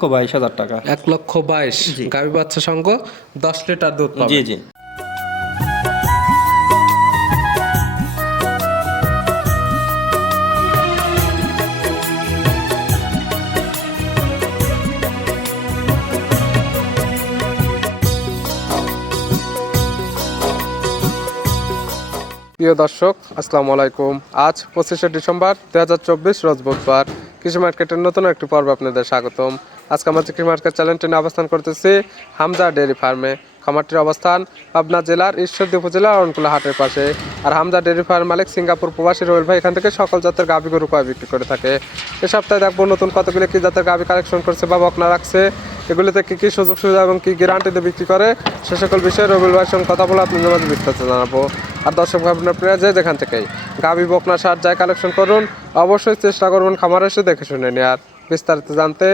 লক্ষ বাইশ হাজার টাকা। এক লক্ষ বাইশ। গাভী বাচ্চা সঙ্গ দশ লিটার দুধ জি জি। প্রিয় দর্শক আসসালামু আলাইকুম। আজ পঁচিশে ডিসেম্বর দু হাজার চব্বিশ রোজ বুধবার। কৃষি মার্কেটের নতুন একটি পর্ব আপনাদের স্বাগতম। আজকে আমাদের মার্কেট চ্যানেলটি অবস্থান করতেছি হামজা ডেয়ারি ফার্মে। খামারটির অবস্থান পাবনা জেলার ঈশ্বরদী উপজেলার অরণকুলা হাটের পাশে। আর হামজা ডেয়ারি ফার্ম মালিক সিঙ্গাপুর প্রবাসী রোয়েল ভাই এখান থেকে সকল জাতের গাভী গরু কয় বিক্রি করে থাকে। এ সপ্তাহে দেখব নতুন কতগুলি কি জাতের গাভী কালেকশন করছে বা বকনা রাখছে। এগুলিতে কী কী সুযোগ সুবিধা এবং কি গ্যারান্টিতে বিক্রি করে সে সকল বিষয়ে রবিউল ভাইয়ের সঙ্গে কথা বলে আপনাদের মাঝে বিস্তারিত জানাব। আর দর্শক ভাবনার প্রিয় যে যেখান থেকেই গাভী, বকনা, সার যায় কালেকশন করুন, অবশ্যই চেষ্টা করবেন খামার এসে দেখে শুনে নেওয়ার বিস্তারিত জানতে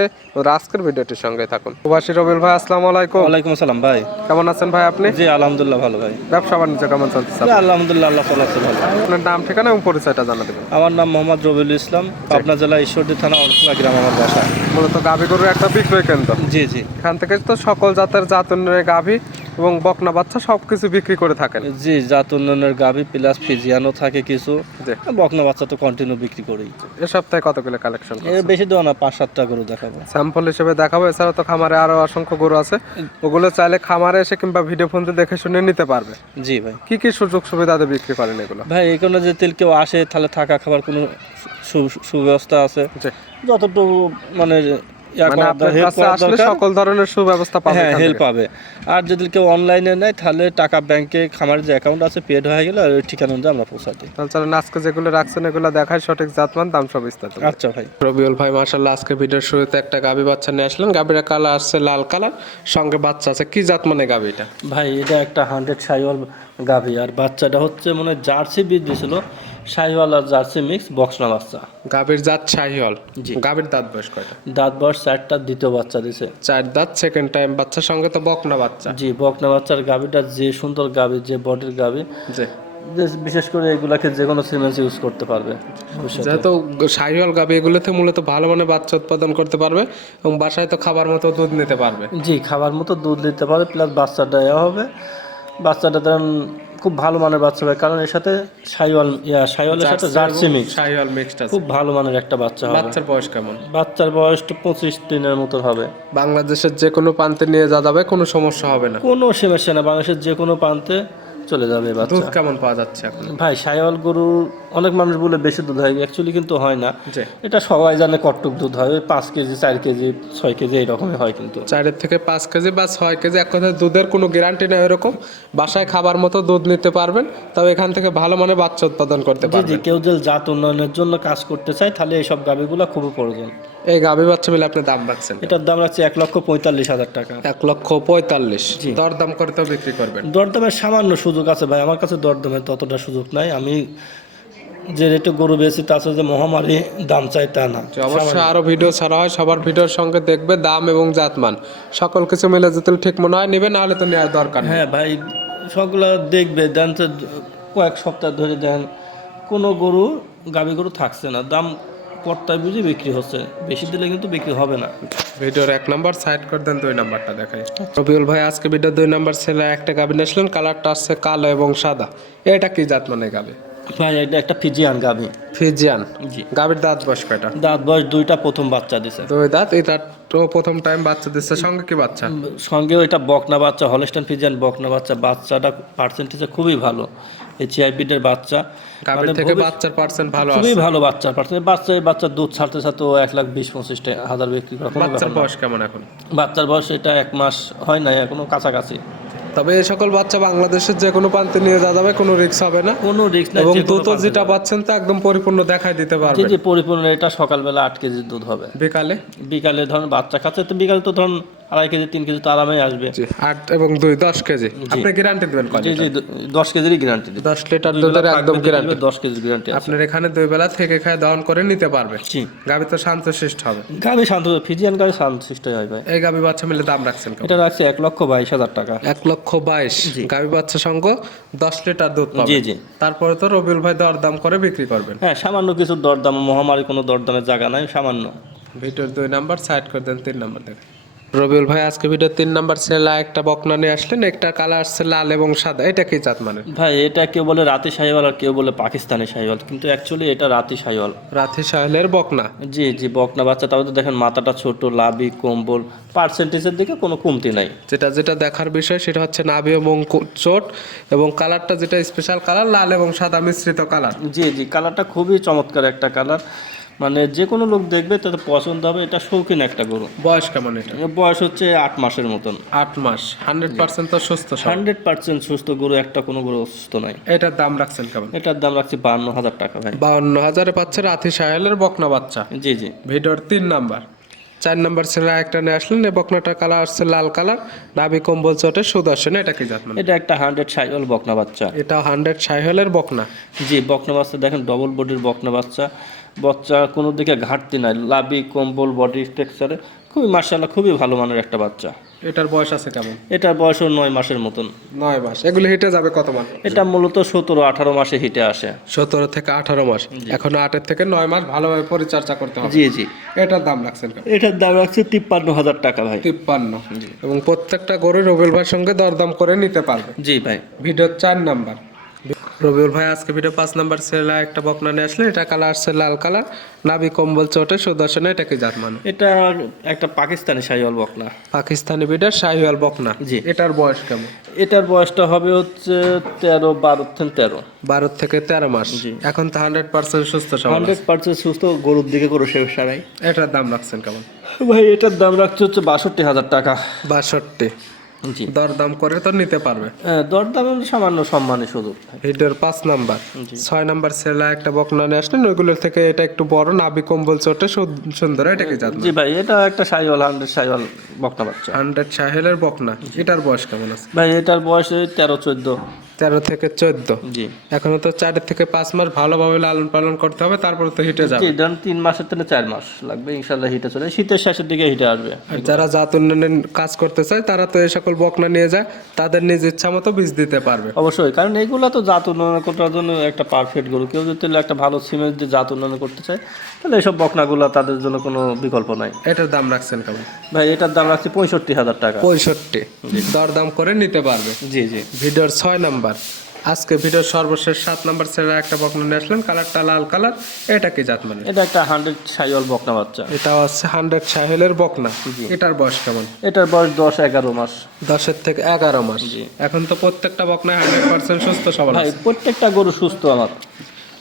আজকের ভিডিওটির সঙ্গে থাকুন। প্রবাসী রবিউল ভাই আসসালামু আলাইকুম। ওয়ালাইকুম আসসালাম ভাই। কেমন আছেন ভাই আপনি? জি আলহামদুলিল্লাহ ভালো ভাই। ব্যবসা বাণিজ্য কেমন চলছে আলহামদুলিল্লাহ আল্লাহ চালাচ্ছে ভালো। আপনার নাম ঠিকানা এবং পরিচয়টা জানা দেবেন। আমার নাম মোহাম্মদ রবিউল ইসলাম পাবনা জেলা ঈশ্বরদী থানা অনখলা গ্রাম আমার বাসা। মূলত গাভী গরুর একটা বিক্রয় কেন্দ্র। জি জি। এখান থেকে তো সকল জাতের জাত উন্নয়নের গাভী এবং বকনা বাচ্চা সবকিছু বিক্রি করে থাকেন। জি জাত উন্নয়নের গাভি প্লাস ফিজিয়ানও থাকে কিছু। বকনা বাচ্চা তো কন্টিনিউ বিক্রি করি এ সপ্তাহে কতগুলো কালেকশন এর বেশি দেওয়া না পাঁচ সাতটা গরু দেখাবো। স্যাম্পল হিসেবে দেখাবো এছাড়া তো খামারে আরও অসংখ্য গরু আছে। ওগুলো চাইলে খামারে এসে কিংবা ভিডিও ফোনতে দেখে শুনে নিতে পারবে। জি ভাই। কি কি সুযোগ সুবিধাতে বিক্রি করেন এগুলো? ভাই এখানে যে তেল কেউ আসে তাহলে থাকা খাবার কোনো সু- সুব্যবস্থা আছে। যতটুকু মানে মানে আপনার কাছে আসলে সকল ধরনের সুব্যবস্থা পাবে হ্যাঁ হেল্প পাবে। আর যদি কেউ অনলাইনে নেয় তাহলে টাকা ব্যাংকে খামারের যে অ্যাকাউন্ট আছে পেড হয়ে গেলে ওই ঠিকানা অনুযায়ী আমরা পৌঁছাতে তাহলে চলেন আজকে যেগুলো রাখছেন এগুলো দেখায় সঠিক জাতমান দাম সব বিস্তারিত। আচ্ছা ভাই। রবিউল ভাই মার্শাল্লাহ আজকে ভিডিওর শুরুতে একটা গাভী বাচ্চা নিয়ে আসলেন। গাভীর কালার আসছে লাল কালার সঙ্গে বাচ্চা আছে। কি জাত মানে গাভীটা ভাই এটা একটা হান্ড্রেড সাইওয়াল গাভি। আর বাচ্চাটা হচ্ছে মানে জার্সি বীজ দিয়েছিল সাইওয়াল আর জার্সি মিক্স বক্সনা বাচ্চা। গাভীর জাত শাহিওল জি। গাভীর দাঁত বয়স কয়টা? দাঁত বয়স চারটা দ্বিতীয় বাচ্চা দিছে। চার দাঁত সেকেন্ড টাইম বাচ্চার সঙ্গে তো বকনা বাচ্চা। জি বকনা বাচ্চার গাভিটা যে সুন্দর গাভি যে বডির গাভি জি। যে- বিশেষ করে এগুলাকে যে কোনো সিমেন্স ইউজ করতে পারবে। যেহেতু শাহিওয়াল গাভী এগুলোতে মূলত ভালো মানে বাচ্চা উৎপাদন করতে পারবে এবং বাসায় তো খাবার মতো দুধ নিতে পারবে। জি খাবার মতো দুধ দিতে পারবে প্লাস বাচ্চাটা ইয়া হবে। বাচ্চাটা ধরেন খুব ভালো মানের বাচ্চা হবে কারণ এর সাথে সাইওয়াল ইয়া সাইওয়ালের সাথে জার্সি মিক্স সাইওয়াল মিক্সটা আছে। খুব ভালো মানের একটা বাচ্চা হবে। বাচ্চার বয়স কেমন? বাচ্চার বয়স তো পঁচিশ দিনের মতো হবে। বাংলাদেশের যে কোনো প্রান্তে নিয়ে যা যাবে কোনো সমস্যা হবে না। কোনো সমস্যা না বাংলাদেশের যে কোনো প্রান্তে চলে যাবে বাচ্চা। দুধ কেমন পাওয়া যাচ্ছে এখন? ভাই সাইওয়াল গরু অনেক মানুষ বলে বেশি দুধ হয় অ্যাকচুয়ালি কিন্তু হয় না। এটা সবাই জানে কটটুক দুধ হয় ওই পাঁচ কেজি চার কেজি ছয় কেজি এইরকমই হয় কিন্তু। চারের থেকে পাঁচ কেজি বা ছয় কেজি এক কথায় দুধের কোনো গ্যারান্টি নেই এরকম বাসায় খাবার মতো দুধ নিতে পারবেন তবে এখান থেকে ভালো মানে বাচ্চা উৎপাদন করতে জি পারবেন। কেউ যদি জাত উন্নয়নের জন্য কাজ করতে চায় তাহলে এইসব গাভিগুলো খুবই প্রয়োজন। এই গাভী বাচ্চা মিলে আপনি দাম রাখছেন এটার দাম রাখছে এক লক্ষ পঁয়তাল্লিশ হাজার টাকা। এক লক্ষ পঁয়তাল্লিশ। দরদাম করে তো বিক্রি করবেন। দরদামের সামান্য সুযোগ আছে ভাই আমার কাছে দরদামের ততটা সুযোগ নাই। আমি যে রেটে গরু বেশি তা যে মহামারী দাম চাই তা না। অবশ্যই আরও ভিডিও ছাড়া হয় সবার ভিডিওর সঙ্গে দেখবে দাম এবং জাতমান। সকল কিছু মিলে যদি ঠিক মনে হয় নিবে নাহলে তো নেওয়ার দরকার হ্যাঁ ভাই সবগুলো দেখবে দেন তো কয়েক সপ্তাহ ধরে দেন কোনো গরু গাভী গরু থাকছে না। দাম পর্তায় বুঝে বিক্রি হচ্ছে। বেশি দিলে কিন্তু বিক্রি হবে না। ভিডিওর এক নাম্বার সাইড করে দেন দুই নাম্বারটা দেখাই। রবিউল ভাই আজকে ভিডিও দুই নাম্বার ছেলে একটা গাবি নিয়েছিলেন কালারটা আসছে কালো এবং সাদা। এটা কি জাত মানে গাবি? ভাই এটা একটা ফিজিয়ান গাভী। ফিজিয়ান। জি। দাঁত বয়স কয়টা? দাঁত বয়স দুইটা প্রথম বাচ্চা দিছে। দুই দাঁত এটা তো প্রথম টাইম বাচ্চা দিচ্ছে সঙ্গে কি বাচ্চা? সঙ্গেও এটা বকনা বাচ্চা হলস্টান ফিজিয়ান বকনা বাচ্চা। বাচ্চাটা পার্সেন্টেজে খুবই ভালো। এই চিআইবিটের বাচ্চা। মানে থেকে বাচ্চার পার্সেন্ট ভালো খুবই ভালো বাচ্চার পার্সেন্ট বাচ্চা বাচ্চার দুধ ছাড়তে ছাড়তে ও এক লাখ বিশ পঁচিশ হাজার বিক্রি করা বাচ্চার বয়স কেমন এখন? বাচ্চার বয়স এটা এক মাস হয় না এখনও কাছাকাছি। তবে এই সকল বাচ্চা বাংলাদেশের যে কোনো প্রান্তে নিয়ে যাওয়া যাবে কোনো রিস্ক হবে না। কোনো রিস্ক না এবং দুধ যেটা পাচ্ছেন তা একদম পরিপূর্ণ দেখায় দিতে পারবে জি পরিপূর্ণ এটা সকালবেলা আট কেজি দুধ হবে। বিকালে? বিকালে ধরুন বাচ্চা খাচ্ছে তো বিকালে তো ধরুন আড়াই কেজি তিন কেজি তো আরামেই আসবে। আট এবং দুই দশ কেজি। আপনি গ্যারান্টি দেবেন জি জি দশ কেজিরই গ্যারান্টি দশ লিটার দুধের একদম গ্যারান্টি দশ কেজির গ্যারান্টি আপনার এখানে দুই বেলা থেকে খায় দহন করে নিতে পারবে। জি। গাবি তো শান্তশিষ্ট হবে। গাভি শান্ত ফিজিয়ান গাভি শান্তশিষ্ট হয় ভাই। এই গাবি বাচ্চা মিলে দাম রাখছেন এটা রাখছে এক লক্ষ বাইশ হাজার টাকা। এক লক্ষ বাইশ। গাবি বাচ্চা সঙ্গ দশ লিটার দুধ পাবে জি জি। তারপরে তো রবিউল ভাই দর দাম করে বিক্রি করবেন। হ্যাঁ সামান্য কিছু দরদাম মহামারী কোনো দরদামের জায়গা নাই সামান্য। ভিডিওর দুই নাম্বার সাইড করে দেন তিন নাম্বার দেখেন রবিউল ভাই আজকে ভিডিও তিন নাম্বার ছেলে একটা বকনা নিয়ে আসলেন একটা কালার আসছে লাল এবং সাদা। এটা কি জাত মানে? ভাই এটা কেউ বলে রাতি শাহিওয়াল আর কেউ বলে পাকিস্তানি শাহিওয়াল কিন্তু অ্যাকচুয়ালি এটা রাতি শাহিওয়াল রাথি সাহেলের বকনা? জি জি বকনা বাচ্চা তাও তো দেখেন মাথাটা ছোট লাভি কম্বল পার্সেন্টেজের দিকে কোনো কমতি নাই। যেটা যেটা দেখার বিষয় সেটা হচ্ছে নাভি এবং চোট এবং কালারটা যেটা স্পেশাল কালার লাল এবং সাদা মিশ্রিত কালার জি জি কালারটা খুবই চমৎকার একটা কালার মানে যে কোনো লোক দেখবে তাতে পছন্দ হবে এটা শৌখিন একটা গরু। বয়স কেমন এটা? বয়স হচ্ছে আট মাসের মতন। আট মাস। হান্ড্রেড পার্সেন্ট তো সুস্থ হান্ড্রেড পার্সেন্ট সুস্থ গরু একটা কোনো গরু অসুস্থ নাই। এটার দাম রাখছেন কেমন? এটার দাম রাখছি বাহান্ন হাজার টাকা ভাই। বাউন্ন হাজারে পাচ্ছে রাথি সাহেলের বকনা বাচ্চা। জি জি। ভিডিওর তিন নাম্বার। চার নাম্বার ছেলে একটা নিয়ে আসলেন এই বকনাটার কালার আসছে লাল কালার নাভি কম্বল চটে সুদর্শন এটা কি জাত মানে? এটা একটা হান্ড্রেড সাইওয়াল বকনা বাচ্চা। এটা হান্ড্রেড সাহেলের বকনা। জি বকনা বাচ্চা দেখেন ডবল বডির বকনা বাচ্চা। বাচ্চা কোনো দিকে ঘাটতি নাই লাভি কম্বল বডি টেক্সচারে খুবই মার্শাল্লাহ খুবই ভালো মানের একটা বাচ্চা। এটার বয়স আছে কেমন? এটার বয়সও নয় মাসের মতন। নয় মাস। এগুলো হিটে যাবে কত মাস? এটা মূলত সতেরো আঠারো মাসে হিটে আসে। সতেরো থেকে আঠারো মাস। এখনও আটের থেকে নয় মাস ভালোভাবে পরিচর্যা করতে হবে। জি জি। এটার দাম রাখছেন কেমন? এটার দাম রাখছে তিপ্পান্ন হাজার টাকা ভাই। তিপ্পান্ন। এবং প্রত্যেকটা গরু রবিউল ভাইয়ের সঙ্গে দরদাম করে নিতে পারবে। জি ভাই। ভিডিও চার নাম্বার। রবিউল ভাই আজকে ভিডিও পাঁচ নাম্বার সেলা একটা বকনা নিয়ে আসলে এটা কালার আসছে লাল কালার নাভি কম্বল চটে সুদর্শনে এটা কি জাত মানে এটা একটা পাকিস্তানি সাইওয়াল বকনা। পাকিস্তানি বিডার শাহিওয়াল বকনা। জি। এটার বয়স কেমন? এটার বয়সটা হবে হচ্ছে তেরো বারো থেকে তেরো। বারো থেকে তেরো মাস। এখন তো হান্ড্রেড পার্সেন্ট সুস্থ হান্ড্রেড পার্সেন্ট সুস্থ গরুর দিকে গরু সে সারাই। এটার দাম রাখছেন কেমন? ভাই এটার দাম রাখছে হচ্ছে বাষট্টি হাজার টাকা। বাষট্টি। জি। দর দাম করে তো নিতে পারবে। হ্যাঁ, দরদাম সামান্য ভিডিওর পাঁচ নাম্বার। ছয় নাম্বার সেলা একটা বকনা নিয়ে আসলেন ওইগুলোর থেকে এটা একটু বড় নাভি কম্বল চটে সুন্দর এটা কি জাত জি ভাই এটা একটা সাইওয়াল হান্ড্রেড সাইওয়াল বকনা বাচ্চা। হান্ড্রেড সাহেলের বকনা এটার বয়স কেমন আছে? ভাই এটার বয়স তেরো চোদ্দ। তেরো থেকে চোদ্দ। জি। এখনও তো চার থেকে পাঁচ মাস ভালোভাবে লালন পালন করতে হবে তারপরে তো হিটে যাবে। ধরেন তিন মাসের থেকে চার মাস লাগবে ইনশাল্লাহ হিটে চলে। শীতের শেষের দিকে হিটে আসবে। আর যারা জাত উন্নয়নের কাজ করতে চায় তারা তো এই সকল বকনা নিয়ে যায় তাদের নিজ ইচ্ছা মতো বীজ দিতে পারবে। অবশ্যই কারণ এগুলো তো জাত উন্নয়ন করার জন্য একটা পারফেক্ট গরু। কেউ যদি একটা ভালো সিমের যে জাত উন্নয়ন করতে চায় তাহলে এইসব বকনাগুলো তাদের জন্য কোনো বিকল্প নাই। এটার দাম রাখছেন কেমন? ভাই এটার দাম রাখছি পঁয়ষট্টি হাজার টাকা। পঁয়ষট্টি। দরদাম করে নিতে পারবে। জি জি। ভিডিওর ছয় নাম্বার। আজকে ভিডিও সর্বশেষ সাত নাম্বার সেরা একটা বকনা নিয়ে আসলেন কালারটা লাল কালার। এটা কি জাত মানে? এটা একটা হান্ড্রেড সাইওয়াল বকনা বাচ্চা। এটা হচ্ছে হান্ড্রেড সাহেলের বকনা। এটার বয়স কেমন? এটার বয়স দশ এগারো মাস। দশের থেকে এগারো মাস। জি। এখন তো প্রত্যেকটা বকনা হান্ড্রেড পার্সেন্ট সুস্থ সবার প্রত্যেকটা গরু সুস্থ আমার।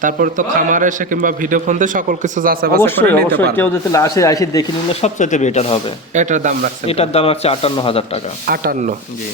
তারপর তো খামারে এসে কিংবা ভিডিও ফোন দিয়ে সকল কিছু যাচাই বাছাই করে নিতে অবশ্যই। পারবে। কেউ যদি আসে আসে দেখে নিলে সবচাইতে বেটার হবে। এটার দাম রাখছেন এটার দাম হচ্ছে আটান্ন হাজার টাকা। আটান্ন।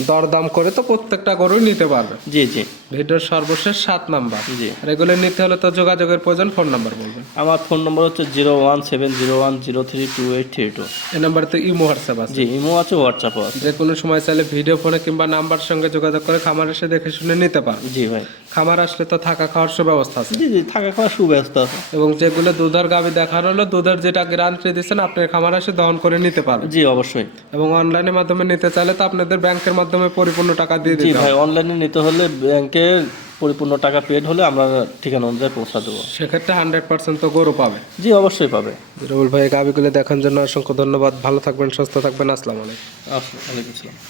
দরদাম করে তো প্রত্যেকটা গরু নিতে পারবে। জি জি। ভিডিওর সর্বশেষ সাত নাম্বার। জি। রেগুলার নিতে হলে তো যোগাযোগের প্রয়োজন ফোন নাম্বার বলবেন। আমার ফোন নম্বর হচ্ছে zero one seven zero one zero three two eight three two এই নাম্বারে তো ইমো হোয়াটসঅ্যাপ আছে। জি ইমো আছে হোয়াটসঅ্যাপও আছে। যে কোনো সময় চাইলে ভিডিও ফোনে কিংবা নাম্বার সঙ্গে যোগাযোগ করে খামার এসে দেখে শুনে নিতে পারবে। জি ভাই। খামার আসলে তো থাকা খাওয়ার সুব্যবস্থা আছে। জি জি থাকা খাওয়ার সুব্যবস্থা আছে এবং যেগুলো দুধের গাভি দেখানো হলো দুধের যেটা গ্যারান্টি দিচ্ছেন আপনার খামার এসে দহন করে নিতে পারবে জি অবশ্যই। এবং অনলাইনের মাধ্যমে নিতে চাইলে তো আপনাদের ব্যাংকের মাধ্যমে পরিপূর্ণ টাকা দিয়ে দিতে ভাই অনলাইনে নিতে হলে ব্যাংকে পরিপূর্ণ টাকা পেড হলে আমরা ঠিকানা অনুযায়ী পৌঁছা দেবো। সেক্ষেত্রে হান্ড্রেড পার্সেন্ট তো গরু পাবে। জি অবশ্যই পাবে। রবুল ভাই গাভিগুলো দেখার জন্য অসংখ্য ধন্যবাদ। ভালো থাকবেন সুস্থ থাকবেন। আসসালামু আলাইকুম। আসসালামু আলাইকুম। আসসালাম